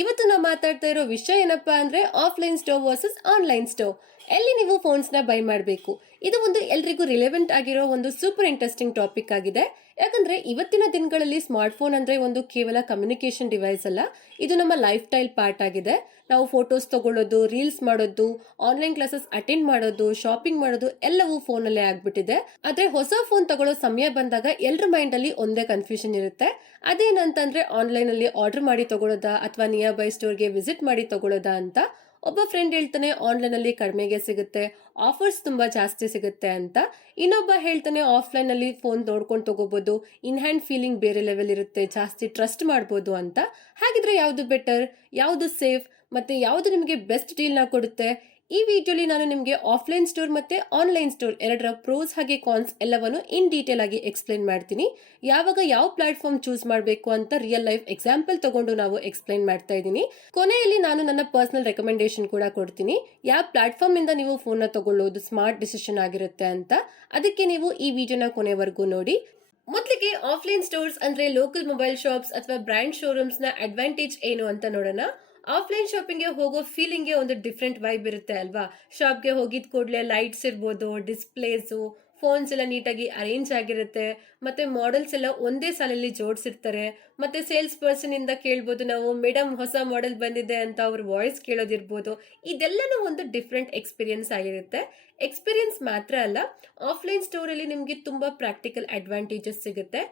ಇವತ್ತು ನಾವು ಮಾತಾಡ್ತಾ ಇರೋ ವಿಷಯ ಏನಪ್ಪಾ ಅಂದ್ರೆ offline store versus online store. ಎಲ್ಲಿ ನೀವು ಫೋನ್ಸ್ ನ ಬೈ ಮಾಡಬೇಕು, ಇದು ಒಂದು ಎಲ್ರಿಗೂ ರಿಲೆವೆಂಟ್ ಆಗಿರೋ ಒಂದು ಸೂಪರ್ ಇಂಟ್ರೆಸ್ಟಿಂಗ್ ಟಾಪಿಕ್ ಆಗಿದೆ. ಯಾಕಂದ್ರೆ ಇವತ್ತಿನ ದಿನಗಳಲ್ಲಿ ಸ್ಮಾರ್ಟ್ ಫೋನ್ ಅಂದ್ರೆ ಒಂದು ಕೇವಲ ಕಮ್ಯುನಿಕೇಶನ್ ಡಿವೈಸ್ ಅಲ್ಲ, ಇದು ನಮ್ಮ ಲೈಫ್ ಸ್ಟೈಲ್ ಪಾರ್ಟ್ ಆಗಿದೆ. ನಾವು ಫೋಟೋಸ್ ತಗೊಳ್ಳೋದು, ರೀಲ್ಸ್ ಮಾಡೋದು, ಆನ್ಲೈನ್ ಕ್ಲಾಸಸ್ ಅಟೆಂಡ್ ಮಾಡೋದು, ಶಾಪಿಂಗ್ ಮಾಡೋದು ಎಲ್ಲವೂ ಫೋನ್ ಅಲ್ಲೇ ಆಗ್ಬಿಟ್ಟಿದೆ. ಆದ್ರೆ ಹೊಸ ಫೋನ್ ತಗೊಳ್ಳೋ ಸಮಯ ಬಂದಾಗ ಎಲ್ರ ಮೈಂಡ್ ಅಲ್ಲಿ ಒಂದೇ ಕನ್ಫ್ಯೂಷನ್ ಇರುತ್ತೆ. ಅದೇನಂತಂದ್ರೆ ಆನ್ಲೈನ್ ಅಲ್ಲಿ ಆರ್ಡರ್ ಮಾಡಿ ತಗೊಳ್ಳೋದಾ ಅಥವಾ ನಿಯರ್ ಬೈ ಸ್ಟೋರ್ಗೆ ವಿಸಿಟ್ ಮಾಡಿ ತಗೊಳ್ಳೋದಾ ಅಂತ. ಒಬ್ಬ ಫ್ರೆಂಡ್ ಹೇಳ್ತಾನೆ ಆನ್ಲೈನ್ ಅಲ್ಲಿ ಕಡಿಮೆಗೆ ಸಿಗುತ್ತೆ, ಆಫರ್ಸ್ ತುಂಬಾ ಜಾಸ್ತಿ ಸಿಗುತ್ತೆ ಅಂತ. ಇನ್ನೊಬ್ಬ ಹೇಳ್ತಾನೆ ಆಫ್ಲೈನ್ ಅಲ್ಲಿ ಫೋನ್ ನೋಡ್ಕೊಂಡು ತಗೋಬಹುದು, ಇನ್ ಹ್ಯಾಂಡ್ ಫೀಲಿಂಗ್ ಬೇರೆ ಲೆವೆಲ್ ಇರುತ್ತೆ, ಜಾಸ್ತಿ ಟ್ರಸ್ಟ್ ಮಾಡಬಹುದು ಅಂತ. ಹಾಗಿದ್ರೆ ಯಾವ್ದು ಬೆಟರ್, ಯಾವ್ದು ಸೇಫ್, ಮತ್ತೆ ಯಾವ್ದು ನಿಮಗೆ ಬೆಸ್ಟ್ ಡೀಲ್ ನ ಕೊಡುತ್ತೆ? ಈ ವಿಡಿಯೋಲಿ ನಾನು ನಿಮಗೆ ಆಫ್ಲೈನ್ ಸ್ಟೋರ್ ಮತ್ತೆ ಆನ್ಲೈನ್ ಸ್ಟೋರ್ ಎರಡರ ಪ್ರೋಸ್ ಹಾಗೆ ಕಾನ್ಸ್ ಎಲ್ಲವನ್ನು ಇನ್ ಡೀಟೇಲ್ ಆಗಿ ಎಕ್ಸ್ಪ್ಲೈನ್ ಮಾಡ್ತೀನಿ. ಯಾವಾಗ ಯಾವ ಪ್ಲಾಟ್ಫಾರ್ಮ್ ಚೂಸ್ ಮಾಡಬೇಕು ಅಂತ ರಿಯಲ್ ಲೈಫ್ ಎಕ್ಸಾಂಪಲ್ ತಗೊಂಡು ನಾವು ಎಕ್ಸ್ಪ್ಲೈನ್ ಮಾಡ್ತಾ ಇದ್ದೀನಿ. ಕೊನೆಯಲ್ಲಿ ನಾನು ನನ್ನ ಪರ್ಸನಲ್ ರೆಕಮೆಂಡೇಶನ್ ಕೂಡ ಕೊಡ್ತೀನಿ, ಯಾವ ಪ್ಲಾಟ್ಫಾರ್ಮ್ ಇಂದ ನೀವು ಫೋನ್ ನ ತಗೊಳ್ಳೋದು ಸ್ಮಾರ್ಟ್ ಡಿಸಿಷನ್ ಆಗಿರುತ್ತೆ ಅಂತ. ಅದಕ್ಕೆ ನೀವು ಈ ವಿಡಿಯೋನ ಕೊನೆವರೆಗೂ ನೋಡಿ. ಮೊದಲಿಗೆ ಆಫ್ಲೈನ್ ಸ್ಟೋರ್ಸ್ ಅಂದ್ರೆ ಲೋಕಲ್ ಮೊಬೈಲ್ ಶಾಪ್ಸ್ ಅಥವಾ ಬ್ರ್ಯಾಂಡ್ ಶೋರೂಮ್ಸ್ ನ ಅಡ್ವಾಂಟೇಜ್ ಏನು ಅಂತ ನೋಡೋಣ. ಆಫ್ಲೈನ್ ಶಾಪಿಂಗ್ ಗೆ ಹೋಗೋ ಫೀಲಿಂಗ್ ಒಂದು ಡಿಫ್ರೆಂಟ್ ವೈಬ್ ಇರುತ್ತೆ ಅಲ್ವಾ. ಶಾಪ್ಗೆ ಹೋಗಿದ ಕೂಡಲೇ ಲೈಟ್ಸ್ ಇರ್ಬೋದು, ಡಿಸ್ಪ್ಲೇಸು, ಫೋನ್ಸ್ ಎಲ್ಲ ನೀಟಾಗಿ ಅರೇಂಜ್ ಆಗಿರುತ್ತೆ, ಮತ್ತೆ ಮಾಡೆಲ್ಸ್ ಎಲ್ಲ ಒಂದೇ ಸಾಲಲ್ಲಿ ಜೋಡಿಸಿರ್ತಾರೆ. ಮತ್ತೆ ಸೇಲ್ಸ್ ಪರ್ಸನ್ ಇಂದ ಕೇಳ್ಬೋದು ನಾವು, ಮೇಡಮ್ ಹೊಸ ಮಾಡೆಲ್ ಬಂದಿದೆ ಅಂತ ಅವ್ರ ವಾಯ್ಸ್ ಕೇಳೋದಿರ್ಬೋದು. ಇದೆಲ್ಲನೂ ಒಂದು ಡಿಫ್ರೆಂಟ್ ಎಕ್ಸ್ಪೀರಿಯನ್ಸ್ ಆಗಿರುತ್ತೆ. ಎಕ್ಸ್ಪೀರಿಯನ್ಸ್ ಮಾತ್ರ ಅಲ್ಲ, ಆಫ್ಲೈನ್ ಸ್ಟೋರ್ ಅಲ್ಲಿ ನಿಮ್ಗೆ ತುಂಬಾ ಪ್ರಾಕ್ಟಿಕಲ್ ಅಡ್ವಾಂಟೇಜಸ್ ಸಿಗುತ್ತೆ.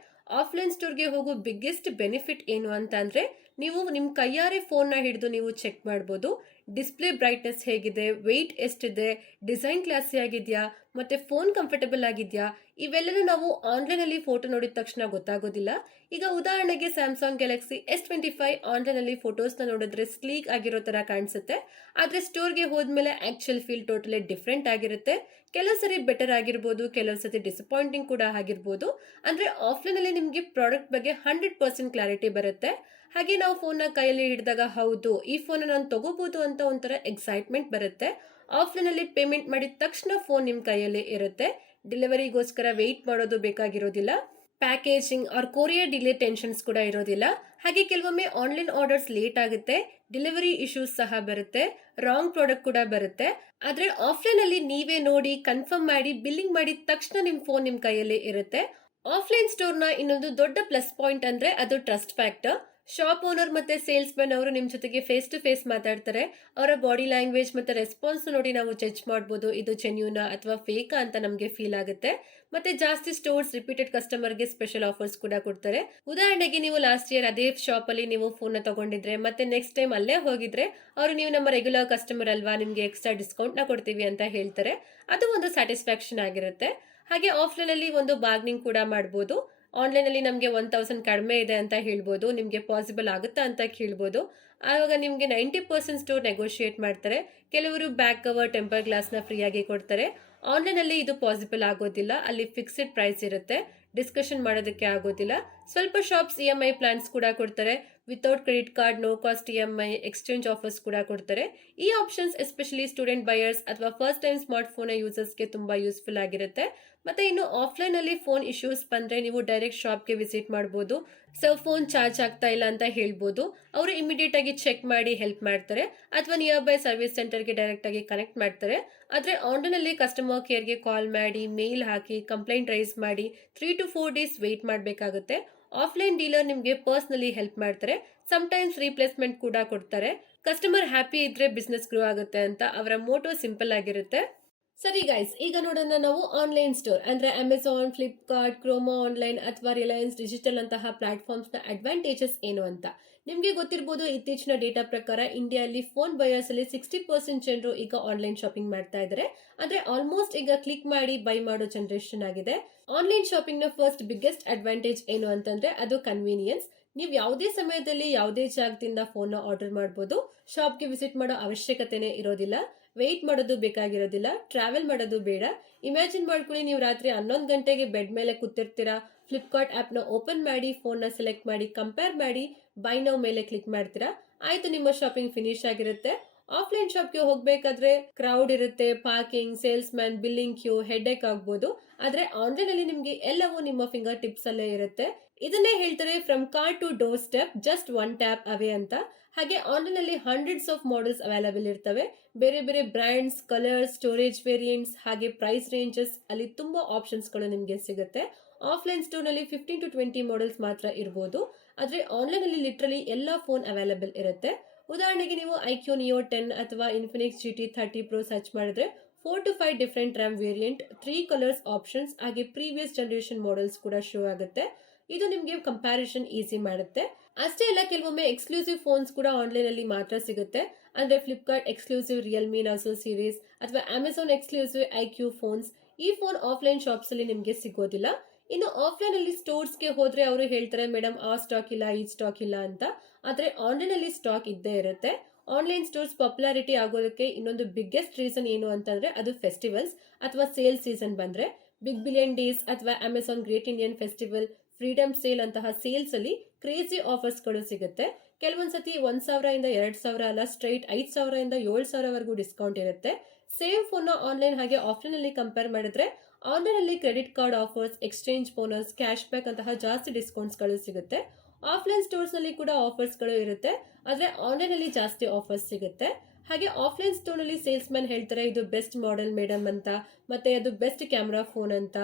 ಆಫ್ಲೈನ್ ಸ್ಟೋರ್ಗೆ ಹೋಗೋ ಬಿಗ್ಗೆಸ್ಟ್ ಬೆನಿಫಿಟ್ ಏನು ಅಂತ ಅಂದ್ರೆ, ನೀವು ನಿಮ್ ಕೈಯಾರೆ ಫೋನ್ ನ ಹಿಡಿದು ನೀವು ಚೆಕ್ ಮಾಡಬಹುದು. ಡಿಸ್ಪ್ಲೇ ಬ್ರೈಟ್ನೆಸ್ ಹೇಗಿದೆ, ವೆಯ್ಟ್ ಎಷ್ಟಿದೆ, ಡಿಸೈನ್ ಕ್ಲಾಸಿ ಆಗಿದ್ಯಾ, ಮತ್ತೆ ಫೋನ್ ಕಂಫರ್ಟಬಲ್ ಆಗಿದ್ಯಾ, ಇವೆಲ್ಲನೂ ನಾವು ಆನ್ಲೈನ್ ಅಲ್ಲಿ ಫೋಟೋ ನೋಡಿದ ತಕ್ಷಣ ಗೊತ್ತಾಗೋದಿಲ್ಲ. ಈಗ ಉದಾಹರಣೆಗೆ ಸ್ಯಾಮ್ಸಂಗ್ ಗ್ಯಾಲಕ್ಸಿ S25 ಆನ್ಲೈನ್ ಅಲ್ಲಿ ಫೋಟೋಸ್ ನ ನೋಡಿದ್ರೆ ಸ್ಲೀಕ್ ಆಗಿರೋ ತರ ಕಾಣಿಸುತ್ತೆ. ಆದ್ರೆ ಸ್ಟೋರ್ಗೆ ಹೋದ್ಮೇಲೆ ಆಕ್ಚುಯಲ್ ಫೀಲ್ ಟೋಟಲಿ ಡಿಫ್ರೆಂಟ್ ಆಗಿರುತ್ತೆ. ಕೆಲವು ಸರಿ ಬೆಟರ್ ಆಗಿರ್ಬೋದು, ಕೆಲವು ಸತಿ ಡಿಸಪಾಯಿಂಟಿಂಗ್ ಕೂಡ ಆಗಿರ್ಬೋದು. ಅಂದ್ರೆ ಆಫ್ಲೈನ್ ಅಲ್ಲಿ ನಿಮ್ಗೆ ಪ್ರಾಡಕ್ಟ್ ಬಗ್ಗೆ 100% ಕ್ಲಾರಿಟಿ ಬರುತ್ತೆ. ಹಾಗೆ ನಾವು ಫೋನ್ ನ ಕೈಯಲ್ಲಿ ಹಿಡಿದಾಗ ಹೌದು ಈ ಫೋನ್ ನಾನು ತಗೋಬಹುದು ಅಂತ ಒಂಥರ ಎಕ್ಸೈಟ್ಮೆಂಟ್ ಬರುತ್ತೆ. ಆಫ್ಲೈನ್ ಅಲ್ಲಿ ಪೇಮೆಂಟ್ ಮಾಡಿದ ತಕ್ಷಣ ಫೋನ್ ನಿಮ್ ಕೈಯಲ್ಲಿ ಇರುತ್ತೆ. ಡೆಲಿವರಿಗೋಸ್ಕರ ವೆಯ್ಟ್ ಮಾಡೋದು ಬೇಕಾಗಿರೋದಿಲ್ಲ. Packaging or courier delay tensions ಕೂಡ ಇರೋದಿಲ್ಲ. ಹಾಗೆ ಕೆಲವೊಮ್ಮೆ ಆನ್ಲೈನ್ ಆರ್ಡರ್ಸ್ ಲೇಟ್ ಆಗುತ್ತೆ, ಡೆಲಿವರಿ ಇಶ್ಯೂಸ್ ಸಹ ಬರುತ್ತೆ, ರಾಂಗ್ ಪ್ರಾಡಕ್ಟ್ ಕೂಡ ಬರುತ್ತೆ. ಆದ್ರೆ ಆಫ್ಲೈನ್ ಅಲ್ಲಿ ನೀವೇ ನೋಡಿ ಕನ್ಫರ್ಮ್ ಮಾಡಿ ಬಿಲ್ಲಿಂಗ್ ಮಾಡಿದ ತಕ್ಷಣ ನಿಮ್ ಫೋನ್ ನಿಮ್ ಕೈಯಲ್ಲಿ ಇರುತ್ತೆ. ಆಫ್ಲೈನ್ ಸ್ಟೋರ್ ನ ಇನ್ನೊಂದು ದೊಡ್ಡ ಪ್ಲಸ್ ಪಾಯಿಂಟ್ ಅಂದ್ರೆ ಅದು ಟ್ರಸ್ಟ್ ಫ್ಯಾಕ್ಟರ್. ಶಾಪ್ ಓನರ್ ಮತ್ತೆ ಸೇಲ್ಸ್ ಮ್ಯಾನ್ ಅವರು ನಿಮ್ ಜೊತೆಗೆ ಫೇಸ್ ಟು ಫೇಸ್ ಮಾತಾಡ್ತಾರೆ. ಅವರ ಬಾಡಿ ಲ್ಯಾಂಗ್ವೇಜ್ ಮತ್ತೆ ರೆಸ್ಪಾನ್ಸ್ ನೋಡಿ ನಾವು ಜಡ್ಜ್ ಮಾಡಬಹುದು, ಇದು ಜೆನ್ಯೂನಾ ಅಥವಾ ಫೇಕಾ ಅಂತ ನಮ್ಗೆ ಫೀಲ್ ಆಗುತ್ತೆ. ಮತ್ತೆ ಜಾಸ್ತಿ ಸ್ಟೋರ್ಸ್ ರಿಪೀಟೆಡ್ ಕಸ್ಟಮರ್ ಗೆ ಸ್ಪೆಷಲ್ ಆಫರ್ಸ್ ಕೂಡ ಕೊಡ್ತಾರೆ. ಉದಾಹರಣೆಗೆ ನೀವು ಲಾಸ್ಟ್ ಇಯರ್ ಅದೇ ಶಾಪ್ ಅಲ್ಲಿ ನೀವು ಫೋನ್ ನ ತಗೊಂಡಿದ್ರೆ ಮತ್ತೆ ನೆಕ್ಸ್ಟ್ ಟೈಮ್ ಅಲ್ಲೇ ಹೋಗಿದ್ರೆ ಅವರು ನೀವು ನಮ್ಮ ರೆಗ್ಯುಲರ್ ಕಸ್ಟಮರ್ ಅಲ್ವಾ, ನಿಮ್ಗೆ ಎಕ್ಸ್ಟ್ರಾ ಡಿಸ್ಕೌಂಟ್ ನ ಕೊಡ್ತೀವಿ ಅಂತ ಹೇಳ್ತಾರೆ. ಅದು ಒಂದು ಸ್ಯಾಟಿಸ್ಫ್ಯಾಕ್ಷನ್ ಆಗಿರುತ್ತೆ. ಹಾಗೆ ಆಫ್ಲೈನ್ ಅಲ್ಲಿ ಒಂದು ಬಾರ್ಗನಿಂಗ್ ಕೂಡ ಮಾಡಬಹುದು. ಆನ್ಲೈನ್ ಅಲ್ಲಿ ನಮ್ಗೆ 1000 ಕಡಿಮೆ ಇದೆ ಅಂತ ಹೇಳ್ಬೋದು, ನಿಮ್ಗೆ ಪಾಸಿಬಲ್ ಆಗುತ್ತಾ ಅಂತ ಕೇಳ್ಬೋದು. ಆವಾಗ ನಿಮ್ಗೆ 90% ಸ್ಟೋರ್ ನೆಗೋಷಿಯೇಟ್ ಮಾಡ್ತಾರೆ. ಕೆಲವರು ಬ್ಯಾಕ್ ಕವರ್, ಟೆಂಪರ್ ಗ್ಲಾಸ್ ನ ಫ್ರೀ ಆಗಿ ಕೊಡ್ತಾರೆ. ಆನ್ಲೈನ್ ಅಲ್ಲಿ ಇದು ಪಾಸಿಬಲ್ ಆಗೋದಿಲ್ಲ, ಅಲ್ಲಿ ಫಿಕ್ಸ್ಡ್ ಪ್ರೈಸ್ ಇರುತ್ತೆ, ಡಿಸ್ಕಷನ್ ಮಾಡೋದಕ್ಕೆ ಆಗೋದಿಲ್ಲ. ಸ್ವಲ್ಪ ಶಾಪ್ಸ್ EMI ಪ್ಲಾನ್ಸ್ ಕೂಡ ಕೊಡ್ತಾರೆ. Without credit card, no cost EMI, exchange offers ಕೂಡ ಕೊಡ್ತಾರೆ. ಈ ಆಪ್ಷನ್ಸ್ ಎಸ್ಪೆಷಲಿ ಸ್ಟೂಡೆಂಟ್ ಬಯರ್ಸ್ ಅಥವಾ ಫಸ್ಟ್ ಟೈಮ್ ಸ್ಮಾರ್ಟ್ ಫೋನ್ ಯೂಸರ್ಸ್ಗೆ ತುಂಬಾ ಯೂಸ್ಫುಲ್ ಆಗಿರುತ್ತೆ. ಮತ್ತೆ ಇನ್ನು ಆಫ್ಲೈನ್ ಅಲ್ಲಿ ಫೋನ್ ಇಶ್ಯೂಸ್ ಬಂದ್ರೆ ನೀವು ಡೈರೆಕ್ಟ್ ಶಾಪ್ಗೆ ವಿಸಿಟ್ ಮಾಡಬಹುದು. ಸರ್ ಫೋನ್ ಚಾರ್ಜ್ ಆಗ್ತಾ ಇಲ್ಲ ಅಂತ ಹೇಳ್ಬೋದು, ಅವರು ಇಮಿಡಿಯೇಟ್ ಆಗಿ ಚೆಕ್ ಮಾಡಿ ಹೆಲ್ಪ್ ಮಾಡ್ತಾರೆ. ಅಥವಾ ನಿಯರ್ ಬೈ ಸರ್ವಿಸ್ ಸೆಂಟರ್ಗೆ ಡೈರೆಕ್ಟ್ ಆಗಿ ಕನೆಕ್ಟ್ ಮಾಡ್ತಾರೆ. ಆದ್ರೆ ಆನ್ಲೈನ್ ಅಲ್ಲಿ ಕಸ್ಟಮರ್ ಕೇರ್ಗೆ ಕಾಲ್ ಮಾಡಿ, ಮೇಲ್ ಹಾಕಿ, ಕಂಪ್ಲೇಂಟ್ ರೈಸ್ ಮಾಡಿ 3 to 4 days ವೇಟ್ ಮಾಡಬೇಕಾಗುತ್ತೆ. ಆಫ್ಲೈನ್ ಡೀಲರ್ ನಿಮ್ಗೆ ಪರ್ಸನಲಿ ಹೆಲ್ಪ್ ಮಾಡ್ತಾರೆ. ಟೈಮ್ಸ್ ರೀಪ್ಲೇಸ್ಮೆಂಟ್ ಕೂಡ ಕೊಡ್ತಾರೆ. ಕಸ್ಟಮರ್ ಹ್ಯಾಪಿ ಇದ್ರೆ ಬಿಸ್ನೆಸ್ ಗ್ರೋ ಆಗುತ್ತೆ ಅಂತ ಅವರ ಮೋಟೋ ಸಿಂಪಲ್ ಆಗಿರುತ್ತೆ. ಸರಿ ಗೈಸ್, ಈಗ ನೋಡೋಣ ನಾವು ಆನ್ಲೈನ್ ಸ್ಟೋರ್ ಅಂದ್ರೆ ಅಮೆಝಾನ್, ಫ್ಲಿಪ್ಕಾರ್ಟ್, ಕ್ರೋಮಾ ಆನ್ಲೈನ್ ಅಥವಾ ರಿಲಯನ್ಸ್ ಡಿಜಿಟಲ್ ಅಂತಹ ಪ್ಲಾಟ್ಫಾರ್ಮ್ಸ್ ನ ಅಡ್ವಾಂಟೇಜಸ್ ಏನು ಅಂತ. ನಿಮ್ಗೆ ಗೊತ್ತಿರಬಹುದು, ಇತ್ತೀಚಿನ ಡೇಟಾ ಪ್ರಕಾರ ಇಂಡಿಯಾದಲ್ಲಿ ಫೋನ್ ಬಯರ್ಸ್ ಅಲ್ಲಿ 60% ಜನರು ಈಗ ಆನ್ಲೈನ್ ಶಾಪಿಂಗ್ ಮಾಡ್ತಾ ಇದ್ದಾರೆ. ಅಂದ್ರೆ ಆಲ್ಮೋಸ್ಟ್ ಈಗ ಕ್ಲಿಕ್ ಮಾಡಿ ಬೈ ಮಾಡೋ ಜನರೇಷನ್ ಆಗಿದೆ. ಆನ್ಲೈನ್ ಶಾಪಿಂಗ್ ನ ಫಸ್ಟ್ ಬಿಗ್ಗೆಸ್ಟ್ ಅಡ್ವಾಂಟೇಜ್ ಏನು ಅಂತಂದ್ರೆ ಅದು ಕನ್ವೀನಿಯನ್ಸ್. ನೀವು ಯಾವುದೇ ಸಮಯದಲ್ಲಿ ಯಾವುದೇ ಜಾಗದಿಂದ ಫೋನ್ ನ ಆರ್ಡರ್ ಮಾಡಬಹುದು. ಶಾಪ್ಗೆ ವಿಸಿಟ್ ಮಾಡೋ ಅವಶ್ಯಕತೆನೇ ಇರೋದಿಲ್ಲ, ವೆಯ್ಟ್ ಮಾಡೋದು ಬೇಕಾಗಿರೋದಿಲ್ಲ, ಟ್ರಾವೆಲ್ ಮಾಡೋದು ಬೇಡ. ಇಮ್ಯಾಜಿನ್ ಮಾಡ್ಕೊಳ್ಳಿ, ನೀವು ರಾತ್ರಿ 11 ಗಂಟೆಗೆ ಬೆಡ್ ಮೇಲೆ ಕೂತಿರ್ತೀರಾ, ಫ್ಲಿಪ್ಕಾರ್ಟ್ ಆಪ್ ನ ಓಪನ್ ಮಾಡಿ, ಫೋನ್ ನ ಸೆಲೆಕ್ಟ್ ಮಾಡಿ, ಕಂಪೇರ್ ಮಾಡಿ, ಬೈ ನೌ ಮೇಲೆ ಕ್ಲಿಕ್ ಮಾಡ್ತೀರಾ, ಆಯ್ತು ನಿಮ್ಮ ಶಾಪಿಂಗ್ ಫಿನಿಶ್ ಆಗಿರುತ್ತೆ. ಆಫ್ಲೈನ್ ಶಾಪ್ಗೆ ಹೋಗ್ಬೇಕಾದ್ರೆ ಕ್ರೌಡ್ ಇರುತ್ತೆ, parking, salesman, billing queue, headache ಆಗ್ಬೋದು. ಆದ್ರೆ ಆನ್ಲೈನ್ ಅಲ್ಲಿ ನಿಮ್ಗೆ ಎಲ್ಲವೂ ನಿಮ್ಮ ಫಿಂಗರ್ ಟಿಪ್ಸ್ ಅಲ್ಲೇ ಇರುತ್ತೆ. ಇದನ್ನೇ ಹೇಳ್ತಾರೆ from car to doorstep, just one tap away ಅಂತ. ಹಾಗೆ ಆನ್ಲೈನ್ ಅಲ್ಲಿ ಹಂಡ್ರೆಡ್ಸ್ ಆಫ್ ಮಾಡೆಲ್ಸ್ ಅವೈಲಬಲ್ ಇರ್ತವೆ. ಬೇರೆ ಬೇರೆ ಬ್ರ್ಯಾಂಡ್ಸ್, ಕಲರ್ಸ್, ಸ್ಟೋರೇಜ್ ವೇರಿಯಂಟ್ಸ್ ಹಾಗೆ ಪ್ರೈಸ್ ರೇಂಜಸ್ ಅಲ್ಲಿ ತುಂಬಾ ಆಪ್ಷನ್ಸ್ ಗಳು ನಿಮ್ಗೆ ಸಿಗುತ್ತೆ. ಆಫ್ಲೈನ್ ಸ್ಟೋರ್ ನಲ್ಲಿ 15 to 20 ಮಾಡೆಲ್ಸ್ ಮಾತ್ರ ಇರಬಹುದು. ಆದ್ರೆ ಆನ್ಲೈನ್ ಅಲ್ಲಿ ಲಿಟ್ರಲಿ ಎಲ್ಲಾ ಫೋನ್ ಅವೈಲಬಲ್ ಇರುತ್ತೆ. ಉದಾಹರಣೆಗೆ ನೀವು ಐಕ್ಯೂ ನಿಯೋ 10 ಅಥವಾ ಇನ್ಫಿನಿಕ್ಸ್ GT30 Pro ಸರ್ಚ್ ಮಾಡಿದ್ರೆ 4 to 5 different RAM variant, 3 colours options ಹಾಗೆ ಪ್ರೀವಿಯಸ್ ಜನರೇಷನ್ ಮಾಡೆಲ್ಸ್ ಕೂಡ ಶೋ ಆಗುತ್ತೆ. ಇದು ನಿಮ್ಗೆ ಕಂಪ್ಯಾರಿಸನ್ ಈಸಿ ಮಾಡುತ್ತೆ. ಅಷ್ಟೇ ಅಲ್ಲ, ಕೆಲವೊಮ್ಮೆ ಎಕ್ಸ್ಕ್ಲೂಸಿವ್ ಫೋನ್ಸ್ ಕೂಡ ಆನ್ಲೈನ್ ಅಲ್ಲಿ ಮಾತ್ರ ಸಿಗುತ್ತೆ. ಅಂದ್ರೆ ಫ್ಲಿಪ್ಕಾರ್ಟ್ ಎಕ್ಸ್ಕ್ಲೂಸಿವ್ ರಿಯಲ್ಮಿ ನರ್ಸೋ ಸೀರೀಸ್ ಅಥವಾ ಅಮೆಝಾನ್ ಎಕ್ಸ್ಕ್ಲೂಸಿವ್ ಐಕ್ಯೂ ಫೋನ್ಸ್. ಈ ಫೋನ್ ಆಫ್ಲೈನ್ ಶಾಪ್ಸ್ ಅಲ್ಲಿ ನಿಮ್ಗೆ ಸಿಗೋದಿಲ್ಲ. ಇನ್ನು ಆಫ್ಲೈನ್ ಅಲ್ಲಿ ಸ್ಟೋರ್ಸ್ಗೆ ಹೋದ್ರೆ ಅವರು ಹೇಳ್ತಾರೆ ಮೇಡಮ್ ಆ ಸ್ಟಾಕ್ ಇಲ್ಲ, ಈ ಸ್ಟಾಕ್ ಇಲ್ಲ ಅಂತ. ಆದ್ರೆ ಆನ್ಲೈನ್ ಅಲ್ಲಿ ಸ್ಟಾಕ್ ಇದ್ದೇ ಇರುತ್ತೆ. ಆನ್ಲೈನ್ ಸ್ಟೋರ್ಸ್ ಪಾಪ್ಯುಲಾರಿಟಿ ಆಗೋದಕ್ಕೆ ಇನ್ನೊಂದು ಬಿಗ್ಗೆಸ್ಟ್ ರೀಸನ್ ಏನು ಅಂತಂದ್ರೆ ಅದು ಫೆಸ್ಟಿವಲ್ಸ್ ಅಥವಾ ಸೇಲ್ ಸೀಸನ್ ಬಂದ್ರೆ, ಬಿಗ್ ಬಿಲಿಯನ್ ಡೇಸ್ ಅಥವಾ Amazon great Indian festival, freedom sale ಅಂತಹ ಸೇಲ್ಸ್ ಅಲ್ಲಿ ಕ್ರೇಜಿ ಆಫರ್ಸ್ ಗಳು ಸಿಗುತ್ತೆ. ಕೆಲವೊಂದ್ಸತಿ 1,000 ಇಂದ 2,000 ಅಲ್ಲ, ಸ್ಟ್ರೈಟ್ 5,000 ಇಂದ 7,000 ವರೆಗೂ ಡಿಸ್ಕೌಂಟ್ ಇರುತ್ತೆ. ಸೇಮ್ ಫೋನ್ ಆನ್ಲೈನ್ ಹಾಗೆ ಆಫ್ಲೈನ್ ಅಲ್ಲಿ ಕಂಪೇರ್ ಮಾಡಿದ್ರೆ ಆನ್ಲೈನ್ ಅಲ್ಲಿ credit card offers, exchange bonus, cash back ಅಂತಹ ಜಾಸ್ತಿ ಡಿಸ್ಕೌಂಟ್ಸ್ ಗಳು ಸಿಗುತ್ತೆ. ಆಫ್ಲೈನ್ ಸ್ಟೋರ್ಸ್ ನಲ್ಲಿ ಕೂಡ ಆಫರ್ಸ್ ಗಳು ಇರುತ್ತೆ, ಆದ್ರೆ ಆನ್ಲೈನ್ ಅಲ್ಲಿ ಜಾಸ್ತಿ ಆಫರ್ಸ್ ಸಿಗುತ್ತೆ. ಹಾಗೆ ಆಫ್ಲೈನ್ ಸ್ಟೋರ್ ನಲ್ಲಿ ಸೇಲ್ಸ್ ಮ್ಯಾನ್ ಹೇಳ್ತಾರೆ ಇದು ಬೆಸ್ಟ್ ಮಾಡೆಲ್ ಮೇಡಮ್ ಅಂತ, ಮತ್ತೆ ಅದು ಬೆಸ್ಟ್ ಕ್ಯಾಮ್ರಾ ಫೋನ್ ಅಂತ.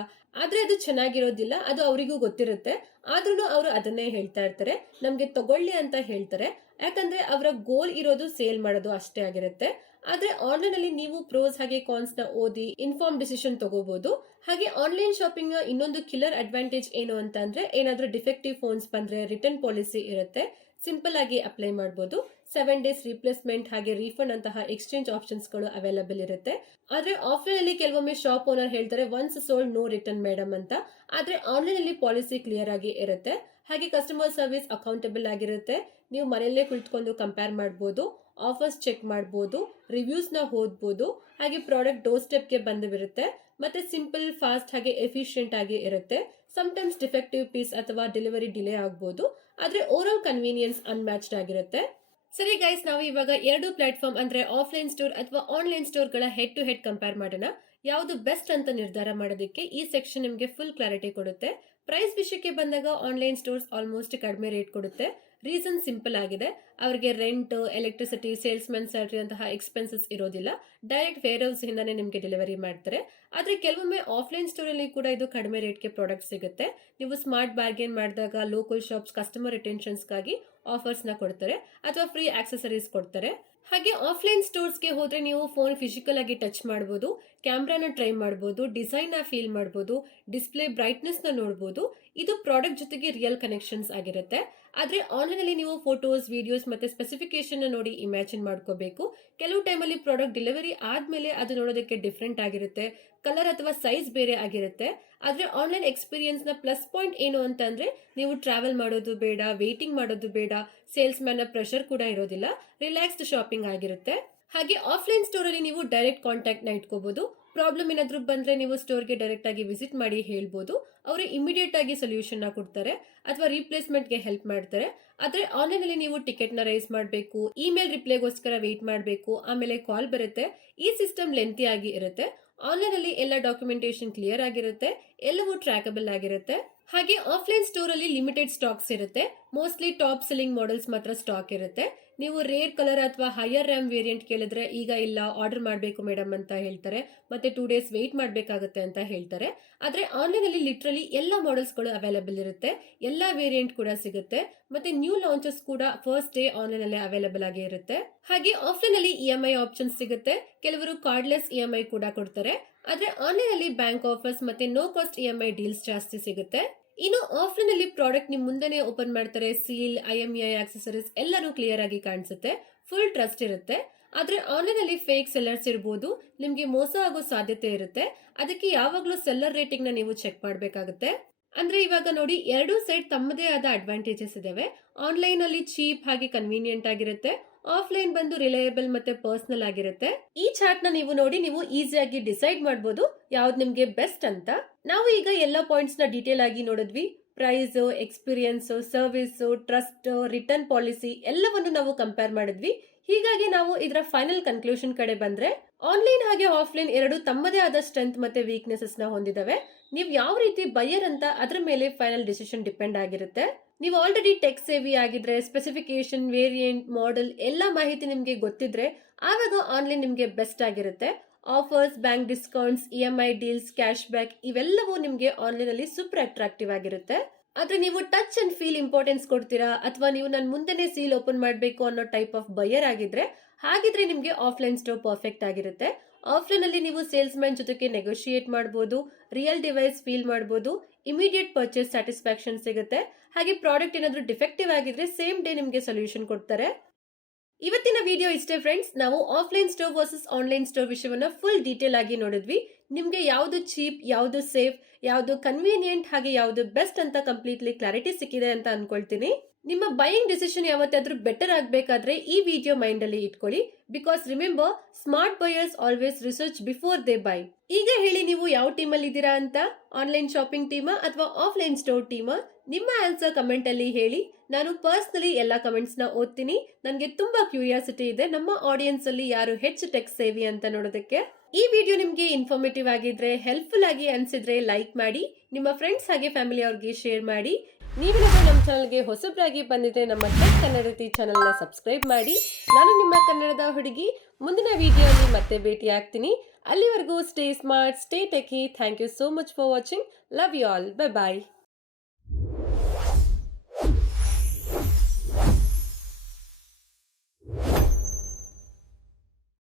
ಆದ್ರೆ ಅದು ಚೆನ್ನಾಗಿರೋದಿಲ್ಲ, ಅದು ಅವರಿಗೂ ಗೊತ್ತಿರುತ್ತೆ. ಆದ್ರೂ ಅವರು ಅದನ್ನೇ ಹೇಳ್ತಾ ಇರ್ತಾರೆ, ನಮ್ಗೆ ತಗೊಳ್ಳಿ ಅಂತ ಹೇಳ್ತಾರೆ. ಯಾಕಂದ್ರೆ ಅವರ ಗೋಲ್ ಇರೋದು ಸೇಲ್ ಮಾಡೋದು ಅಷ್ಟೇ ಆಗಿರುತ್ತೆ. ಆದ್ರೆ ಆನ್ಲೈನ್ ಅಲ್ಲಿ ನೀವು ಪ್ರೋಸ್ ಹಾಗೆ ಕಾನ್ಸ್ ನ ಓದಿ ಇನ್ಫಾರ್ಮ್ ಡಿಸಿಷನ್ ತಗೋಬಹುದು. ಹಾಗೆ ಆನ್ಲೈನ್ ಶಾಪಿಂಗ್ ಇನ್ನೊಂದು ಕಿಲ್ಲರ್ ಅಡ್ವಾಂಟೇಜ್ ಏನು ಅಂತಂದ್ರೆ, ಏನಾದ್ರೂ ಡಿಫೆಕ್ಟಿವ್ ಫೋನ್ಸ್ ಬಂದ್ರೆ ರಿಟರ್ನ್ ಪಾಲಿಸಿ ಇರುತ್ತೆ, ಸಿಂಪಲ್ ಆಗಿ ಅಪ್ಲೈ ಮಾಡಬಹುದು. 7 days ರಿಪ್ಲೇಸ್ಮೆಂಟ್ ಹಾಗೆ ರೀಫಂಡ್ ಅಂತಹ ಎಕ್ಸ್ಚೇಂಜ್ ಆಪ್ಷನ್ಸ್ ಗಳು ಅವೈಲಬಲ್ ಇರುತ್ತೆ. ಆದ್ರೆ ಆಫ್ಲೈನ್ ಅಲ್ಲಿ ಕೆಲವೊಮ್ಮೆ ಶಾಪ್ ಓನರ್ ಹೇಳ್ತಾರೆ once sold no return madam ಅಂತ. ಆದ್ರೆ ಆನ್ಲೈನ್ ಅಲ್ಲಿ ಪಾಲಿಸಿ ಕ್ಲಿಯರ್ ಆಗಿ ಇರುತ್ತೆ. ಹಾಗೆ ಕಸ್ಟಮರ್ ಸರ್ವಿಸ್ ಅಕೌಂಟಬಲ್ ಆಗಿರುತ್ತೆ. ನೀವು ಮನೆಯಲ್ಲೇ ಕುಳಿತುಕೊಂಡು ಕಂಪೇರ್ ಮಾಡಬಹುದು, ಆಫರ್ಸ್ ಚೆಕ್ ಮಾಡಬಹುದು, ರಿವ್ಯೂಸ್ ನ ಓದಬಹುದು. ಹಾಗೆ ಪ್ರಾಡಕ್ಟ್ ಡೋರ್ ಸ್ಟೆಪ್ ಗೆ ಬಂದು ಬರುತ್ತೆ. ಮತ್ತೆ ಸಿಂಪಲ್, ಫಾಸ್ಟ್ ಹಾಗೆ ಎಫಿಷಿಯಂಟ್ ಆಗಿ ಇರುತ್ತೆ. ಸಮ್ಟೈಮ್ಸ್ ಡಿಫೆಕ್ಟಿವ್ ಪೀಸ್ ಅಥವಾ ಡೆಲಿವರಿ ಡಿಲೇ ಆಗಬಹುದು, ಆದ್ರೆ ಓವರ್ ಆಲ್ ಕನ್ವೀನಿಯನ್ಸ್ ಅನ್ಮ್ಯಾಚ್ಡ್ ಆಗಿರುತ್ತೆ. ಸರಿ ಗೈಸ್, ನಾವು ಇವಾಗ ಎರಡು ಪ್ಲಾಟ್ಫಾರ್ಮ್ ಅಂದ್ರೆ ಆಫ್ಲೈನ್ ಸ್ಟೋರ್ ಅಥವಾ ಆನ್ಲೈನ್ ಸ್ಟೋರ್ ಗಳ ಹೆಡ್ ಟು ಹೆಡ್ ಕಂಪೇರ್ ಮಾಡೋಣ. ಯಾವುದು ಬೆಸ್ಟ್ ಅಂತ ನಿರ್ಧಾರ ಮಾಡೋದಕ್ಕೆ ಈ ಸೆಕ್ಷನ್ ನಿಮಗೆ ಫುಲ್ ಕ್ಲಾರಿಟಿ ಕೊಡುತ್ತೆ. ಪ್ರೈಸ್ ವಿಷಯಕ್ಕೆ ಬಂದಾಗ ಆನ್ಲೈನ್ ಸ್ಟೋರ್ಸ್ ಆಲ್ಮೋಸ್ಟ್ ಕಡಿಮೆ ರೇಟ್ ಕೊಡುತ್ತೆ. ರೀಸನ್ ಸಿಂಪಲ್ ಆಗಿದೆ, ಅವರಿಗೆ rent, electricity, sales man salary ಅಂತಹ ಎಕ್ಸ್ಪೆನ್ಸಸ್ ಇರೋದಿಲ್ಲ. ಡೈರೆಕ್ಟ್ ವೇರ್ ಹೌಸ್ ಇಂದಾನೆ ನಿಮಗೆ ಡೆಲಿವರಿ ಮಾಡ್ತಾರೆ. ಆದ್ರೆ ಕೆಲವೊಮ್ಮೆ ಆಫ್ಲೈನ್ ಸ್ಟೋರ್ ಅಲ್ಲಿ ಕೂಡ ಇದು ಕಡಿಮೆ ರೇಟ್ಗೆ ಪ್ರಾಡಕ್ಟ್ ಸಿಗುತ್ತೆ. ನೀವು ಸ್ಮಾರ್ಟ್ ಬಾರ್ಗೇನ್ ಮಾಡಿದಾಗ ಲೋಕಲ್ ಶಾಪ್ಸ್ ಕಸ್ಟಮರ್ ರಿಟೆನ್ಷನ್ಸ್ಗಾಗಿ ಆಫರ್ಸ್ ನ ಕೊಡ್ತಾರೆ ಅಥವಾ ಫ್ರೀ ಆಕ್ಸೆಸರೀಸ್ ಕೊಡ್ತಾರೆ. ಹಾಗೆ ಆಫ್ಲೈನ್ ಸ್ಟೋರ್ಸ್ಗೆ ಹೋದ್ರೆ ನೀವು ಫೋನ್ ಫಿಸಿಕಲ್ ಆಗಿ ಟಚ್ ಮಾಡಬಹುದು, ಕ್ಯಾಮ್ರಾನ ಟ್ರೈ ಮಾಡಬಹುದು, ಡಿಸೈನ್ ನ ಫೀಲ್ ಮಾಡಬಹುದು, ಡಿಸ್ಪ್ಲೇ ಬ್ರೈಟ್ನೆಸ್ ನ ನೋಡಬಹುದು. ಇದು ಪ್ರಾಡಕ್ಟ್ ಜೊತೆಗೆ ರಿಯಲ್ ಕನೆಕ್ಷನ್ಸ್ ಆಗಿರುತ್ತೆ. ಆದ್ರೆ ಆನ್ಲೈನ್ ಅಲ್ಲಿ ನೀವು ಫೋಟೋಸ್, ವಿಡಿಯೋಸ್ ಮತ್ತೆ ಸ್ಪೆಸಿಫಿಕೇಶನ್ ನೋಡಿ ಇಮ್ಯಾಜಿನ್ ಮಾಡ್ಕೋಬೇಕು. ಕೆಲವು ಟೈಮಲ್ಲಿ ಪ್ರಾಡಕ್ಟ್ ಡೆಲಿವರಿ ಆದ್ಮೇಲೆ ಅದು ನೋಡೋದಕ್ಕೆ ಡಿಫ್ರೆಂಟ್ ಆಗಿರುತ್ತೆ, ಕಲರ್ ಅಥವಾ ಸೈಜ್ ಬೇರೆ ಆಗಿರುತ್ತೆ. ಆದ್ರೆ ಆನ್ಲೈನ್ ಎಕ್ಸ್ಪೀರಿಯನ್ಸ್ ನ ಪ್ಲಸ್ ಪಾಯಿಂಟ್ ಏನು ಅಂತಂದ್ರೆ, ನೀವು ಟ್ರಾವೆಲ್ ಮಾಡೋದು ಬೇಡ, ವೇಟಿಂಗ್ ಮಾಡೋದು ಬೇಡ, ಸೇಲ್ಸ್ ಮ್ಯಾನ್ ನ ಪ್ರೆಷರ್ ಕೂಡ ಇರೋದಿಲ್ಲ, ರಿಲ್ಯಾಕ್ಸ್ಡ್ ಶಾಪಿಂಗ್ ಆಗಿರುತ್ತೆ. ಹಾಗೆ ಆಫ್ಲೈನ್ ಸ್ಟೋರ್ ಅಲ್ಲಿ ನೀವು ಡೈರೆಕ್ಟ್ ಕಾಂಟ್ಯಾಕ್ಟ್ ನ ಇಟ್ಕೋಬಹುದು. ಪ್ರಾಬ್ಲಮ್ ಏನಾದ್ರೂ ಬಂದ್ರೆ ನೀವು ಸ್ಟೋರ್ಗೆ ಡೈರೆಕ್ಟ್ ಆಗಿ ವಿಸಿಟ್ ಮಾಡಿ ಹೇಳ್ಬೋದು, ಅವರು ಇಮಿಡಿಯೇಟ್ ಆಗಿ ಸೊಲ್ಯೂಷನ್ ನ ಕೊಡ್ತಾರೆ ಅಥವಾ ರೀಪ್ಲೇಸ್ಮೆಂಟ್ ಗೆ ಹೆಲ್ಪ್ ಮಾಡ್ತಾರೆ. ಆದ್ರೆ ಆನ್ಲೈನ್ ಅಲ್ಲಿ ನೀವು ಟಿಕೆಟ್ ನ ರೈಸ್ ಮಾಡಬೇಕು, ಇಮೇಲ್ ರಿಪ್ಲೈಗೋಸ್ಕರ ವೇಟ್ ಮಾಡಬೇಕು, ಆಮೇಲೆ ಕಾಲ್ ಬರುತ್ತೆ. ಈ ಸಿಸ್ಟಮ್ ಲೆಂತಿ ಆಗಿ ಇರುತ್ತೆ. ಆನ್ಲೈನ್ ಅಲ್ಲಿ ಎಲ್ಲ ಡಾಕ್ಯುಮೆಂಟೇಶನ್ ಕ್ಲಿಯರ್ ಆಗಿರುತ್ತೆ, ಎಲ್ಲವೂ ಟ್ರ್ಯಾಕಬಲ್ ಆಗಿರುತ್ತೆ. ಹಾಗೆ ಆಫ್ಲೈನ್ ಸ್ಟೋರ್ ಅಲ್ಲಿ ಲಿಮಿಟೆಡ್ ಸ್ಟಾಕ್ಸ್ ಇರುತ್ತೆ. ಮೋಸ್ಟ್ಲಿ ಟಾಪ್ ಸೆಲ್ಲಿಂಗ್ ಮಾಡೆಲ್ಸ್ ಮಾತ್ರ ಸ್ಟಾಕ್ ಇರುತ್ತೆ. ನೀವು ರೇರ್ ಕಲರ್ ಅಥವಾ ಹೈಯರ್ ರ್ಯಾಮ್ ವೇರಿಯಂಟ್ ಕೇಳಿದ್ರೆ ಈಗ ಇಲ್ಲ, ಆರ್ಡರ್ ಮಾಡಬೇಕು ಮೇಡಮ್ ಅಂತ ಹೇಳ್ತಾರೆ. ಮತ್ತೆ 2 days ವೇಟ್ ಮಾಡಬೇಕಾಗುತ್ತೆ ಅಂತ ಹೇಳ್ತಾರೆ. ಆದ್ರೆ ಆನ್ಲೈನ್ ಅಲ್ಲಿ ಲಿಟ್ರಲಿ ಎಲ್ಲ ಮಾಡೆಲ್ಸ್ ಗಳು ಅವೈಲಬಲ್ ಇರುತ್ತೆ, ಎಲ್ಲಾ ವೇರಿಯಂಟ್ ಕೂಡ ಸಿಗುತ್ತೆ. ಮತ್ತೆ ನ್ಯೂ ಲಾಂಚಸ್ ಕೂಡ ಫಸ್ಟ್ ಡೇ ಆನ್ಲೈನ್ ಅಲ್ಲಿ ಅವೈಲಬಲ್ ಆಗಿ ಇರುತ್ತೆ. ಹಾಗೆ ಆಫ್ಲೈನ್ ಅಲ್ಲಿ EMI ಆಪ್ಷನ್ ಸಿಗುತ್ತೆ, ಕೆಲವರು ಕಾರ್ಡ್ಲೆಸ್ EMI ಕೂಡ ಕೊಡ್ತಾರೆ. ಆದ್ರೆ ಆನ್ಲೈನ್ ಅಲ್ಲಿ ಬ್ಯಾಂಕ್ ಆಫರ್ಸ್ ಮತ್ತೆ ನೋ ಕಾಸ್ಟ್ EMI ಡೀಲ್ಸ್ ಜಾಸ್ತಿ ಸಿಗುತ್ತೆ. ಇನ್ನು ಆಫ್ಲೈನ್ ಅಲ್ಲಿ ಪ್ರಾಡಕ್ಟ್ ನಿಮ್ ಮುಂದೆನೆ ಓಪನ್ ಮಾಡ್ತಾರೆ, ಸೀಲ್, IMEI ಆಕ್ಸೆಸರೀಸ್ ಎಲ್ಲಾನು ಕ್ಲಿಯರ್ ಆಗಿ ಕಾಣಿಸುತ್ತೆ, ಫುಲ್ ಟ್ರಸ್ಟ್ ಇರುತ್ತೆ. ಆದ್ರೆ ಆನ್ಲೈನ್ ಅಲ್ಲಿ ಫೇಕ್ ಸೆಲ್ಲರ್ಸ್ ಇರಬಹುದು, ನಿಮ್ಗೆ ಮೋಸ ಆಗೋ ಸಾಧ್ಯತೆ ಇರುತ್ತೆ. ಅದಕ್ಕೆ ಯಾವಾಗ್ಲೂ ಸೆಲ್ಲರ್ ರೇಟಿಂಗ್ ನ ನೀವು ಚೆಕ್ ಮಾಡಬೇಕಾಗುತ್ತೆ. ಅಂದ್ರೆ ಇವಾಗ ನೋಡಿ, ಎರಡೂ ಸೈಡ್ ತಮ್ಮದೇ ಆದ ಅಡ್ವಾಂಟೇಜಸ್ ಇದಾವೆ. ಆನ್ಲೈನ್ ಅಲ್ಲಿ ಚೀಪ್ ಹಾಗೆ ಕನ್ವೀನಿಯಂಟ್ ಆಗಿರುತ್ತೆ, ಆಫ್ಲೈನ್ ಬಂದು ರಿಲಯಬಲ್ ಮತ್ತೆ ಪರ್ಸನಲ್ ಆಗಿರುತ್ತೆ. ಈ ಚಾರ್ಟ್ ನ ನೀವು ನೋಡಿ ನೀವು ಈಸಿಯಾಗಿ ಡಿಸೈಡ್ ಮಾಡಬಹುದು ಯಾವ್ದು ನಿಮ್ಗೆ ಬೆಸ್ಟ್ ಅಂತ. ನಾವು ಈಗ ಎಲ್ಲ ಪಾಯಿಂಟ್ಸ್ ನ ಡೀಟೇಲ್ ಆಗಿ ನೋಡಿದ್ವಿ. Price, experience, service, trust, return policy ಎಲ್ಲವನ್ನು ನಾವು ಕಂಪೇರ್ ಮಾಡಿದ್ವಿ. ಹೀಗಾಗಿ ನಾವು ಇದರ ಫೈನಲ್ ಕನ್ಕ್ಲೂಷನ್ ಕಡೆ ಬಂದ್ರೆ ಆನ್ಲೈನ್ ಹಾಗೆ ಆಫ್ಲೈನ್ ಎರಡು ತಮ್ಮದೇ ಆದ ಸ್ಟ್ರೆಂತ್ ಮತ್ತೆ ವೀಕ್ನೆಸಸ್ ನ ಹೊಂದಿದವೆ. ನೀವು ಯಾವ ರೀತಿ ಬೈಯರ್ ಅಂತ ಅದ್ರ ಮೇಲೆ ಫೈನಲ್ ಡಿಸಿಷನ್ ಡಿಪೆಂಡ್ ಆಗಿರುತ್ತೆ. ನೀವು ಆಲ್ರೆಡಿ ಟೆಕ್ ಸೇವಿ ಆಗಿದ್ರೆ ಸ್ಪೆಸಿಫಿಕೇಶನ್, ವೇರಿಯಂಟ್, ಮಾಡೆಲ್ ಎಲ್ಲ ಮಾಹಿತಿ ನಿಮ್ಗೆ ಗೊತ್ತಿದ್ರೆ ಆವಾಗ ಆನ್ಲೈನ್ ನಿಮ್ಗೆ ಬೆಸ್ಟ್ ಆಗಿರುತ್ತೆ. Offers, bank discounts, EMI deals, cash back ಇವೆಲ್ಲವೂ ನಿಮ್ಗೆ ಆನ್ಲೈನ್ ಅಲ್ಲಿ ಸೂಪರ್ ಅಟ್ರಾಕ್ಟಿವ್ ಆಗಿರುತ್ತೆ. ಆದ್ರೆ ನೀವು ಟಚ್ ಅಂಡ್ ಫೀಲ್ ಇಂಪಾರ್ಟೆನ್ಸ್ ಕೊಡ್ತೀರಾ ಅಥವಾ ನೀವು ನನ್ ಮುಂದೆನೆ ಸೀಲ್ ಓಪನ್ ಮಾಡಬೇಕು ಅನ್ನೋ ಟೈಪ್ ಆಫ್ ಬೈಯರ್ ಹಾಗಿದ್ರೆ ನಿಮ್ಗೆ ಆಫ್ಲೈನ್ ಸ್ಟೋರ್ ಪರ್ಫೆಕ್ಟ್ ಆಗಿರುತ್ತೆ. ಆಫ್ಲೈನ್ ಅಲ್ಲಿ ನೀವು ಸೇಲ್ಸ್ ಮ್ಯಾನ್ ಜೊತೆಗೆ ನೆಗೋಷಿಯೇಟ್ ಮಾಡಬಹುದು, ರಿಯಲ್ ಡಿವೈಸ್ ಫೀಲ್ ಮಾಡಬಹುದು, ಇಮಿಡಿಯೇಟ್ ಪರ್ಚೇಸ್ ಸ್ಯಾಟಿಸ್ಫ್ಯಾಕ್ಷನ್ ಸಿಗುತ್ತೆ. ಹಾಗೆ ಪ್ರಾಡಕ್ಟ್ ಏನಾದ್ರೂ ಡಿಫೆಕ್ಟಿವ್ ಆಗಿದ್ರೆ ಸೇಮ್ ಡೇ ನಿಮ್ಗೆ ಸೊಲ್ಯೂಷನ್ ಕೊಡ್ತಾರೆ. ಇವತ್ತಿನ ವಿಡಿಯೋ ಇಷ್ಟೇ ಫ್ರೆಂಡ್ಸ್. ನಾವು offline store versus online store ವಿಷಯವನ್ನ ಫುಲ್ ಡೀಟೇಲ್ ಆಗಿ ನೋಡಿದ್ವಿ. ನಿಮ್ಗೆ ಯಾವ್ದು ಚೀಪ್, ಯಾವ್ದು ಸೇಫ್, ಯಾವ್ದು ಕನ್ವೀನಿಯಂಟ್ ಹಾಗೆ ಯಾವ್ದು ಬೆಸ್ಟ್ ಅಂತ ಕಂಪ್ಲೀಟ್ಲಿ ಕ್ಲಾರಿಟಿ ಸಿಕ್ಕಿದೆ ಅಂತ ಅನ್ಕೊಳ್ತೀನಿ. ನಿಮ್ಮ ಬೈಯಿಂಗ್ ಡಿಸಿಷನ್ ಯಾವತ್ತಾದ್ರೂ ಬೆಟರ್ ಆಗ್ಬೇಕಾದ್ರೆ ಈ ವಿಡಿಯೋ ಮೈಂಡ್ ಅಲ್ಲಿ ಇಟ್ಕೊಳ್ಳಿ. Because remember, smart buyers always research before they by. ಈಗ ಹೇಳಿ, ನೀವು ಯಾವ ಟೀಮ್ ಅಲ್ಲಿ ಇದ್ದೀರಾ ಅಂತ? ಆನ್ಲೈನ್ ಶಾಪಿಂಗ್ ಟೀಮಾ ಅಥವಾ ಆಫ್ಲೈನ್ ಸ್ಟೋರ್ ಟೀಮಾ? ನಿಮ್ಮ ಆನ್ಸರ್ ಕಮೆಂಟ್ ಅಲ್ಲಿ ಹೇಳಿ. ನಾನು ಪರ್ಸನಲಿ ಎಲ್ಲಾ ಕಮೆಂಟ್ಸ್ ನ ಓದ್ತೀನಿ. ನನಗೆ ತುಂಬಾ ಕ್ಯೂರಿಯಾಸಿಟಿ ಇದೆ ನಮ್ಮ ಆಡಿಯನ್ಸ್ ಅಲ್ಲಿ ಯಾರು ಹೆಚ್ಚು ಟೆಕ್ ಸೇವಿ ಅಂತ ನೋಡೋದಕ್ಕೆ. ಈ ವಿಡಿಯೋ ನಿಮ್ಗೆ ಇನ್ಫಾರ್ಮೇಟಿವ್ ಆಗಿದ್ರೆ, ಹೆಲ್ಪ್ಫುಲ್ ಆಗಿ ಅನ್ಸಿದ್ರೆ ಲೈಕ್ ಮಾಡಿ, ನಿಮ್ಮ ಫ್ರೆಂಡ್ಸ್ ಹಾಗೆ ಫ್ಯಾಮಿಲಿ ಅವ್ರಿಗೆ ಶೇರ್ ಮಾಡಿ. ನೀವೇನಾದ್ರೂ ನಮ್ಮ ಚಾನಲ್ಗೆ ಹೊಸಬ್ರಾಗಿ ಬಂದಿದ್ರೆ ನಮ್ಮ ಟೆಕ್ ಕನ್ನಡತಿ ಚಾನಲ್ನ ಸಬ್ಸ್ಕ್ರೈಬ್ ಮಾಡಿ. ನಾನು ನಿಮ್ಮ ಕನ್ನಡದ ಹುಡುಗಿ. ಮುಂದಿನ ವಿಡಿಯೋಲಿ ಮತ್ತೆ ಭೇಟಿ ಆಗ್ತೀನಿ. ಅಲ್ಲಿವರೆಗೂ stay smart, stay techie. Thank you so much for watching. Love you all. Bye bye.